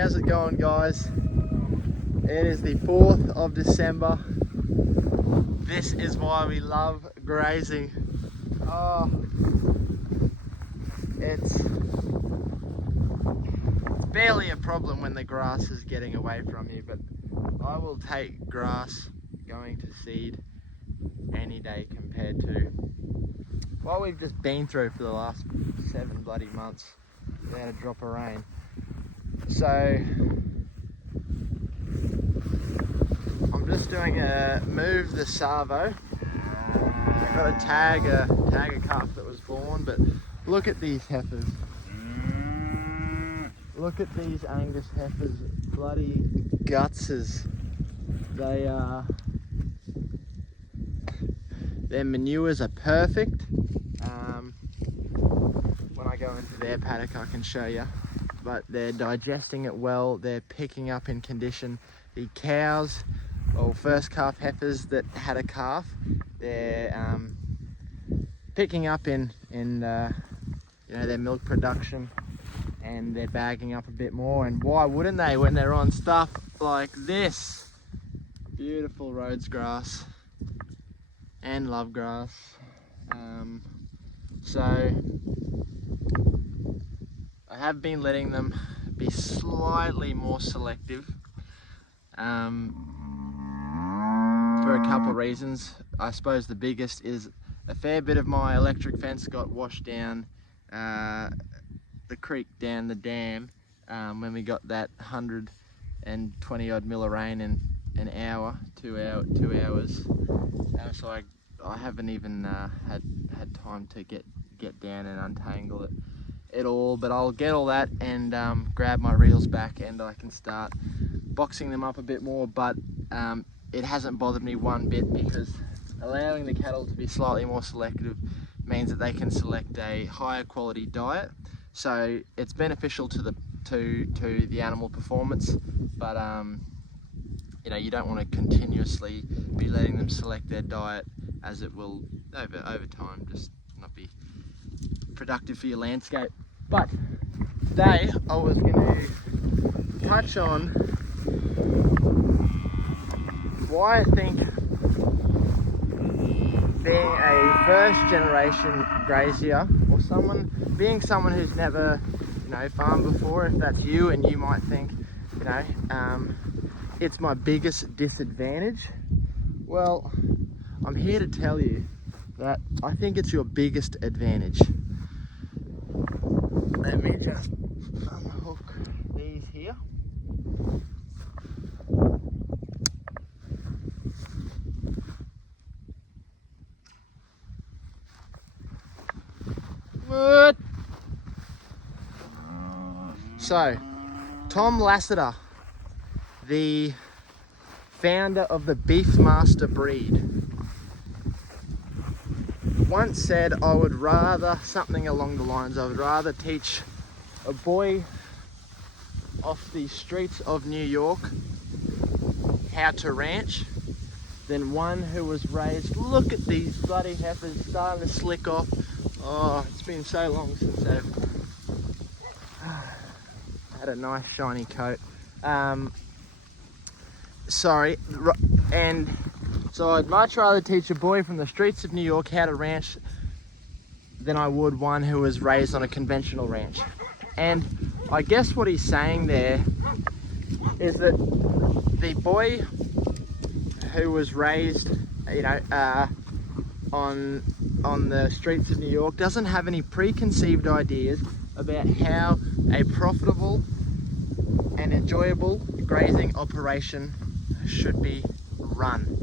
How's it going, guys? It is the 4th of December. This is why we love grazing. Oh, it's barely a problem when the grass is getting away from you, but I will take grass going to seed any day compared to what we've just been through for the last 7 bloody months without a drop of rain. So I'm just doing a move the Savo. I got to tag a calf that was born, but look at these heifers. Look at these Angus heifers, bloody gutses. They are, their manures are perfect. When I go into their paddock I can show you, but they're digesting it well, they're picking up in condition. The cows, or first calf heifers that had a calf, they're picking up in you know, their milk production, and they're bagging up a bit more. And why wouldn't they when they're on stuff like this? Beautiful Rhodes grass and love grass. So I have been letting them be slightly more selective for a couple of reasons. I suppose the biggest is a fair bit of my electric fence got washed down the creek, down the dam, when we got that 120 odd mil of rain in an hour, 2 hours. So I haven't even had time to get down and untangle it all, but I'll get all that and grab my reels back, and I can start boxing them up a bit more. But it hasn't bothered me one bit, because allowing the cattle to be slightly more selective means that they can select a higher quality diet, so it's beneficial to the animal performance. But you know, you don't want to continuously be letting them select their diet, as it will over time just not be productive for your landscape. But today I was going to touch on why I think being a first generation grazier, or being someone who's never, you know, farmed before, if that's you, and you might think, you know, it's my biggest disadvantage. Well, I'm here to tell you that I think it's your biggest advantage. Let me just unhook these here. What? So, Tom Lassiter, the founder of the Beefmaster breed, once said, I would rather, something along the lines, I would rather teach a boy off the streets of New York how to ranch than one who was raised. Look at these bloody heifers starting to slick off. Oh, it's been so long since they've had a nice shiny coat. Sorry, and so I'd much rather teach a boy from the streets of New York how to ranch than I would one who was raised on a conventional ranch. And I guess what he's saying there is that the boy who was raised, you know, on the streets of New York doesn't have any preconceived ideas about how a profitable and enjoyable grazing operation should be run.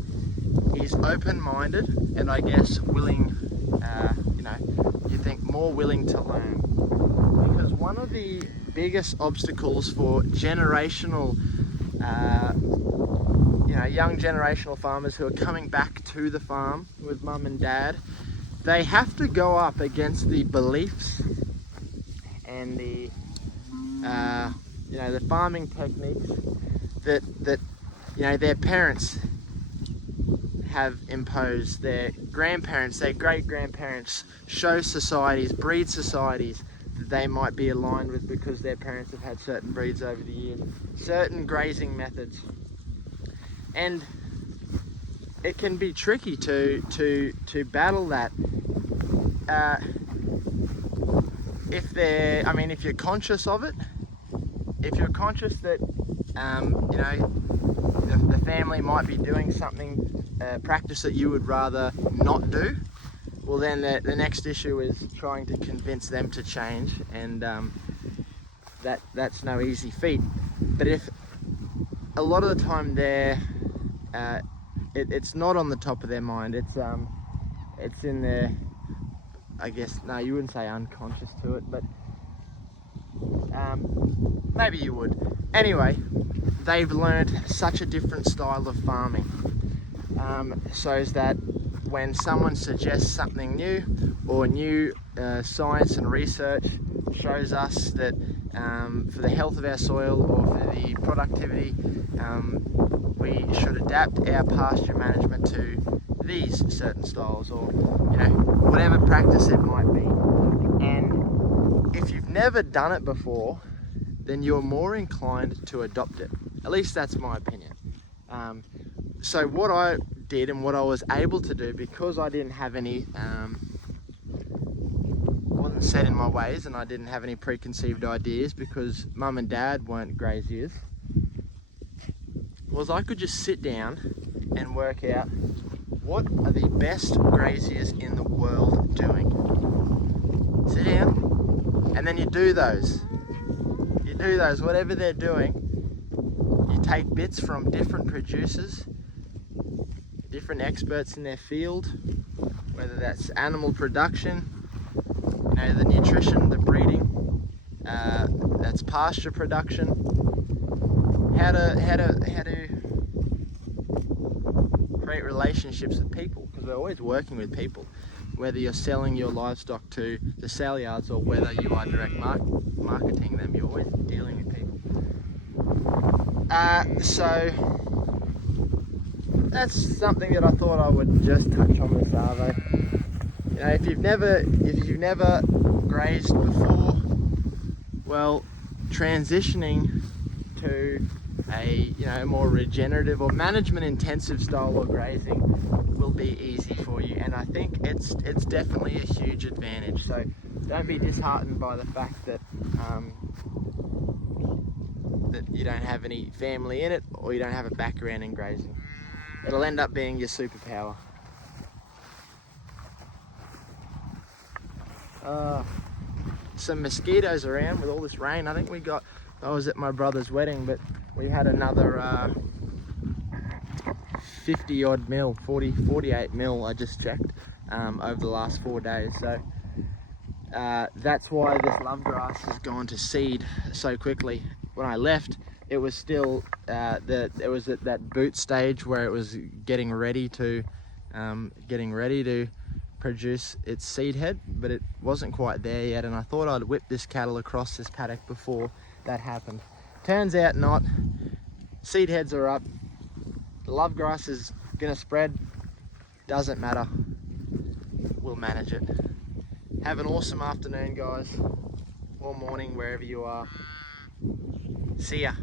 He's open-minded, and I guess willing, you know, you think more willing to learn. Because one of the biggest obstacles for generational, you know, young generational farmers who are coming back to the farm with mum and dad, they have to go up against the beliefs and the, you know, the farming techniques that you know, their parents have imposed, their grandparents, their great-grandparents, show societies, breed societies that they might be aligned with because their parents have had certain breeds over the years, certain grazing methods. And it can be tricky to battle that. If you're conscious of it, if you're conscious that the family might be doing something, practice that you would rather not do, well then the next issue is trying to convince them to change, and that's no easy feat. But if a lot of the time it's not on the top of their mind, it's in their, I guess, no, you wouldn't say unconscious to it, but maybe you would. Anyway, they've learned such a different style of farming, so that when someone suggests something new, or new science and research shows us that for the health of our soil or for the productivity, we should adapt our pasture management to these certain styles, or whatever practice it might be. And if you've never done it before, then you're more inclined to adopt it. At least that's my opinion. So what I did and what I was able to do, because I didn't have any, wasn't set in my ways, and I didn't have any preconceived ideas because mum and dad weren't graziers, was I could just sit down and work out what are the best graziers in the world doing. Sit down, and then you do those. You do those, whatever they're doing. You take bits from different producers, different experts in their field, whether that's animal production, the nutrition, the breeding, that's pasture production, how to create relationships with people, because we're always working with people, whether you're selling your livestock to the sale yards or whether you are direct marketing them, you're always dealing with people. So that's something that I thought I would just touch on with Savo. If you've never grazed before, well, transitioning to a more regenerative or management intensive style of grazing will be easy for you, and I think it's definitely a huge advantage. So don't be disheartened by the fact that that you don't have any family in it, or you don't have a background in grazing. It'll end up being your superpower. Some mosquitoes around with all this rain. I think I was at my brother's wedding, but we had another 50 odd mil, 48 mil, I just checked, over the last 4 days. So that's why this love grass has gone to seed so quickly. When I left, it was still it was at that boot stage where it was getting ready to produce its seed head, but it wasn't quite there yet, and I thought I'd whip this cattle across this paddock before that happened. Turns out not. Seed heads are up. The love grass is gonna spread. Doesn't matter. We'll manage it. Have an awesome afternoon, guys, or morning, wherever you are. See ya.